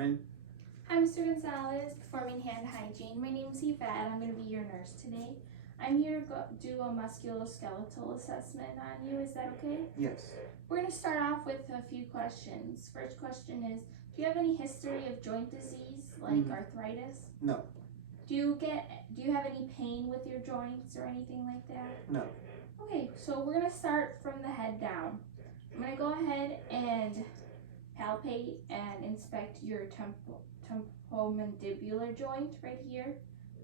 German. Hi, Mr. Gonzalez, Performing Hand Hygiene. My name is Yvette. I'm going to be your nurse today. I'm here to do a musculoskeletal assessment on you. Is that okay? Yes. We're going to start off with a few questions. First question is, do you have any history of joint disease, like arthritis? No. Do you have any pain with your joints or anything like that? No. Okay, so we're going to start from the head down. I'm going to go ahead and palpate and inspect your temporomandibular joint right here,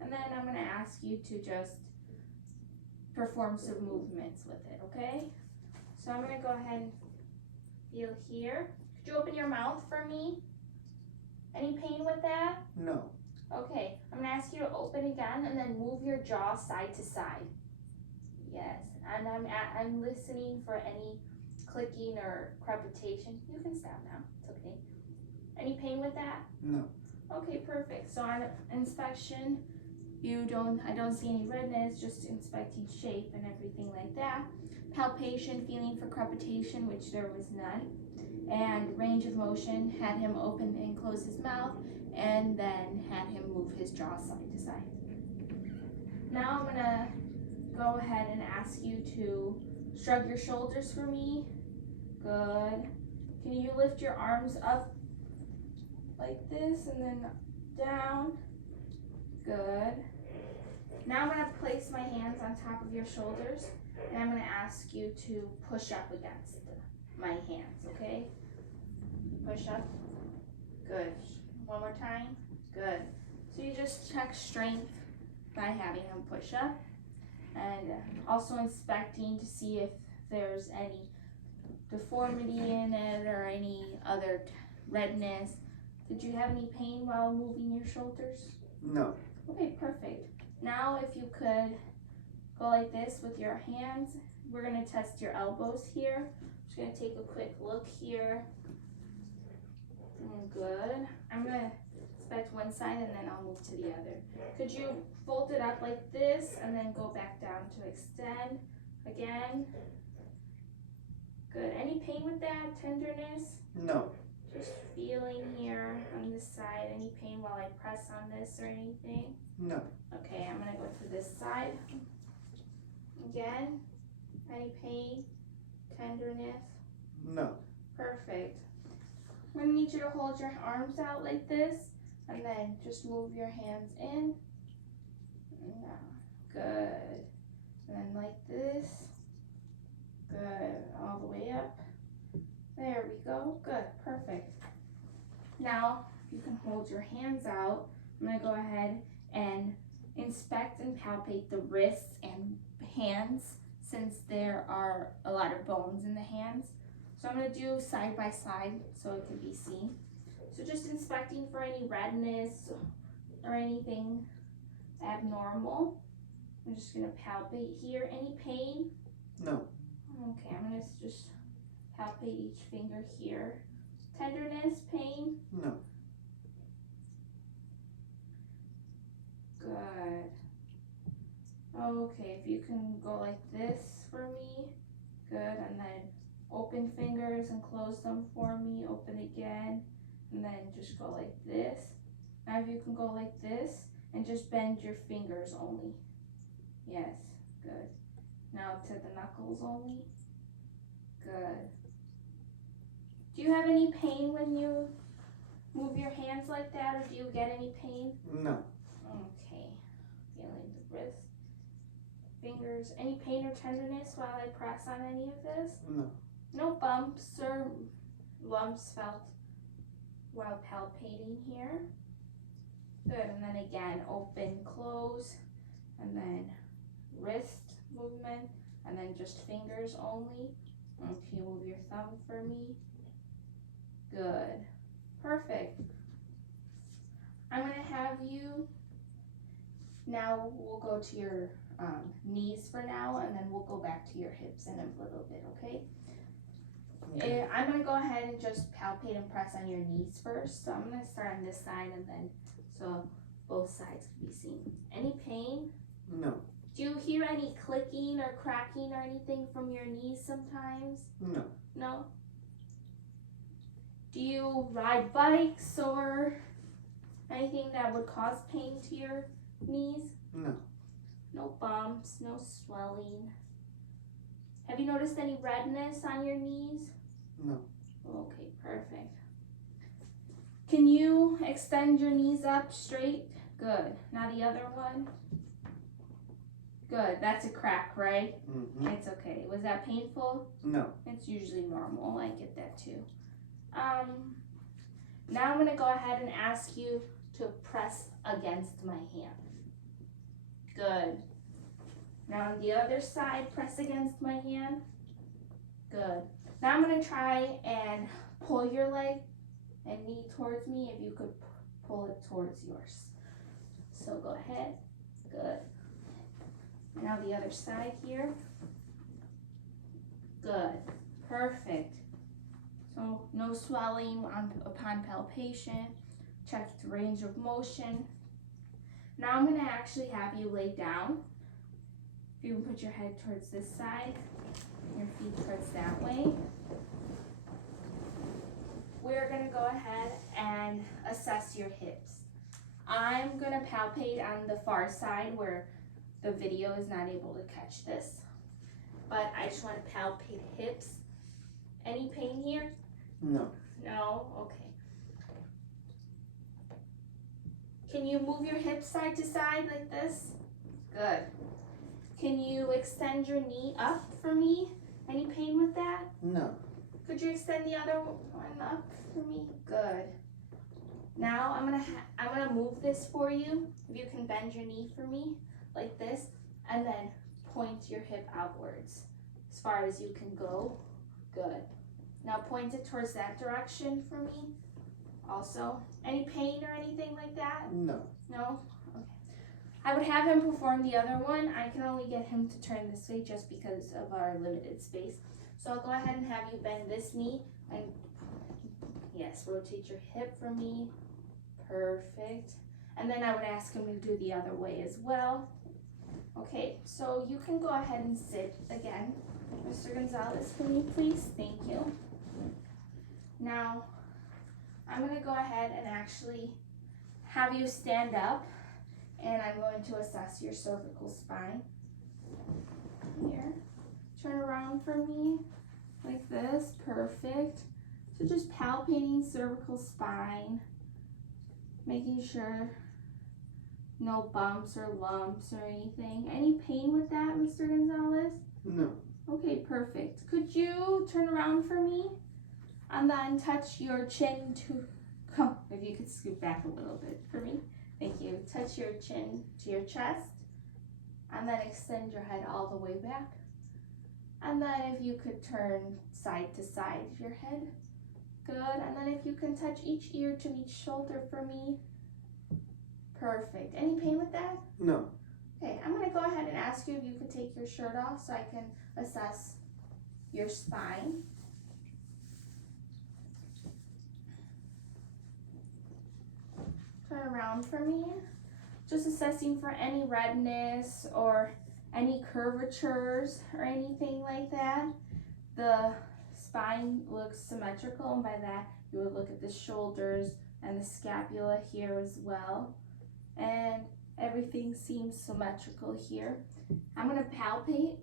and then I'm going to ask you to just perform some movements with it, okay? So I'm going to go ahead and feel here. Could you open your mouth for me? Any pain with that? No. Okay, I'm going to ask you to open again and then move your jaw side to side. Yes, and I'm listening for any clicking or crepitation. You can stop now, it's okay. Any pain with that? No. Okay, perfect. So on inspection, I don't see any redness, just inspecting shape and everything like that. Palpation, feeling for crepitation, which there was none. And range of motion, had him open and close his mouth, and then had him move his jaw side to side. Now I'm gonna go ahead and ask you to shrug your shoulders for me. Good. Can you lift your arms up like this and then down? Good. Now I'm going to place my hands on top of your shoulders, and I'm going to ask you to push up against my hands, okay? Push up. Good. One more time. Good. So you just check strength by having him push up, and also inspecting to see if there's any deformity in it or any other redness. Did you have any pain while moving your shoulders? No. Okay, perfect. Now if you could go like this with your hands, we're going to test your elbows here. Just going to take a quick look here. Good. I'm going to inspect one side and then I'll move to the other. Could you fold it up like this and then go back down to extend again? Good. Any pain with that? Tenderness? No. Just feeling here on this side. Any pain while I press on this or anything? No. Okay, I'm going to go to this side. Again. Any pain? Tenderness? No. Perfect. I'm going to need you to hold your arms out like this and then just move your hands in. Now, good. And then like this. Good. All the way up. There we go. Good. Perfect. Now, you can hold your hands out. I'm going to go ahead and inspect and palpate the wrists and hands since there are a lot of bones in the hands. So I'm going to do side by side so it can be seen. So just inspecting for any redness or anything abnormal. I'm just going to palpate here. Any pain? No. Okay, I'm going to just palpate each finger here. Tenderness, pain? No. Good. Okay, if you can go like this for me. Good, and then open fingers and close them for me. Open again, and then just go like this. Now if you can go like this and just bend your fingers only. Yes, good. Now to the knuckles only. Good. Do you have any pain when you move your hands like that, or do you get any pain? No. Okay. Feeling the wrist, fingers. Any pain or tenderness while I press on any of this? No. No bumps or lumps felt while palpating here. Good. And then again, open, close, and then wrist movement, and then just fingers only. Okay, move your thumb for me. Good. Perfect. I'm going to have you, now we'll go to your knees for now, and then we'll go back to your hips in a little bit, okay? I'm going to go ahead and just palpate and press on your knees first. So I'm going to start on this side, and then so both sides can be seen. Any pain? No. Do you hear any clicking or cracking or anything from your knees sometimes? No. No? Do you ride bikes or anything that would cause pain to your knees? No. No bumps, no swelling. Have you noticed any redness on your knees? No. Okay, perfect. Can you extend your knees up straight? Good. Now the other one. Good. That's a crack, right? Mm-hmm. It's okay. Was that painful? No. It's usually normal. I get that too. Now I'm going to go ahead and ask you to press against my hand. Good. Now on the other side, press against my hand. Good. Now I'm going to try and pull your leg and knee towards me. If you could pull it towards yours. So go ahead. Good. Now the other side here. Good. Perfect. So no swelling upon palpation. Check the range of motion. Now I'm going to actually have you lay down. If you can put your head towards this side, your feet towards that way. We're going to go ahead and assess your hips. I'm going to palpate on the far side where the video is not able to catch this. But I just want to palpate hips. Any pain here? No. No? Okay. Can you move your hips side to side like this? Good. Can you extend your knee up for me? Any pain with that? No. Could you extend the other one up for me? Good. Now I'm gonna move this for you. If you can bend your knee for me like this, and then point your hip outwards as far as you can go. Good. Now point it towards that direction for me. Also, any pain or anything like that? No. No? Okay. I would have him perform the other one. I can only get him to turn this way just because of our limited space. So I'll go ahead and have you bend this knee and yes, rotate your hip for me. Perfect. And then I would ask him to do the other way as well. Okay, so you can go ahead and sit again. Mr. Gonzalez, for me, please. Thank you. Now, I'm going to go ahead and actually have you stand up, and I'm going to assess your cervical spine. Here. Turn around for me like this. Perfect. So just palpating cervical spine, making sure no bumps or lumps or anything. Any pain with that, Mr. Gonzalez? No. Okay, perfect. Could you turn around for me? And then touch your chin to, oh, if you could scoot back a little bit for me. Thank you. Touch your chin to your chest. And then extend your head all the way back. And then if you could turn side to side of your head. Good. And then if you can touch each ear to each shoulder for me. Perfect. Any pain with that? No. Okay, I'm going to go ahead and ask you if you could take your shirt off so I can assess your spine. Turn around for me. Just assessing for any redness or any curvatures or anything like that. The spine looks symmetrical, and by that you would look at the shoulders and the scapula here as well. And everything seems symmetrical here. I'm going to palpate,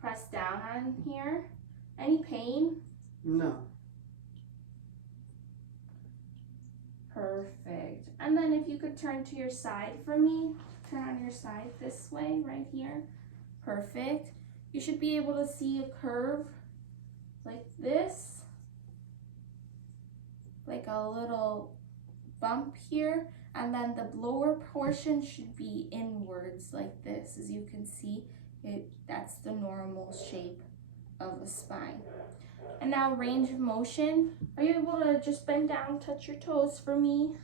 press down on here. Any pain? No. Perfect. And then if you could turn to your side for me, turn on your side this way, right here. Perfect. You should be able to see a curve like this, like a little bump here, and then the lower portion should be inwards like this. As you can see, that's the normal shape of a spine. And now range of motion. Are you able to just bend down, touch your toes for me?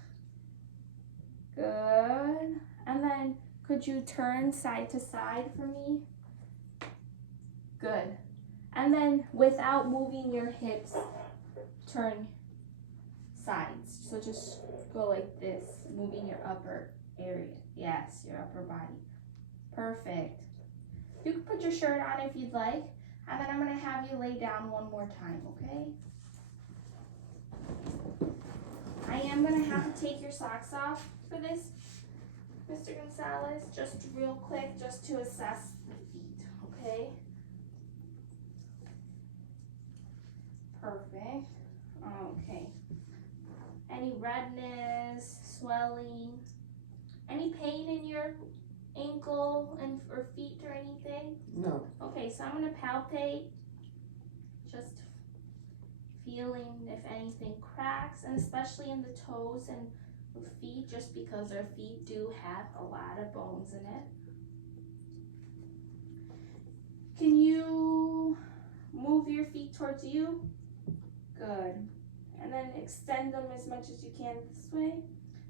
Good. And then could you turn side to side for me? Good. And then without moving your hips, turn sides. So just go like this, moving your upper area. Yes, your upper body. Perfect. You can put your shirt on if you'd like. And then I'm going to have you lay down one more time, okay? I'm gonna have to take your socks off for this, Mr. Gonzalez, just real quick, just to assess the feet, okay? Perfect. Okay. Any redness, swelling, any pain in your ankle and or feet or anything? No. Okay, so I'm gonna palpate, just feeling if anything cracks, and especially in the toes and the feet, just because our feet do have a lot of bones in it. Can you move your feet towards you? Good. And then extend them as much as you can this way.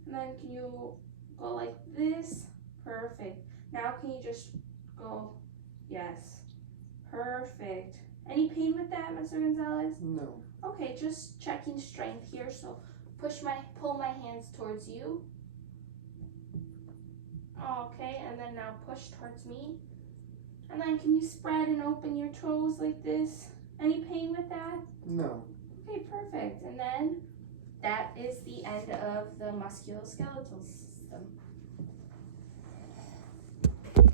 And then can you go like this? Perfect. Now can you just go? Yes. Perfect. Any pain with that, Mr. Gonzalez? No. Okay, just checking strength here. So pull my hands towards you. Okay, and then now push towards me. And then can you spread and open your toes like this? Any pain with that? No. Okay, perfect. And then that is the end of the musculoskeletal system.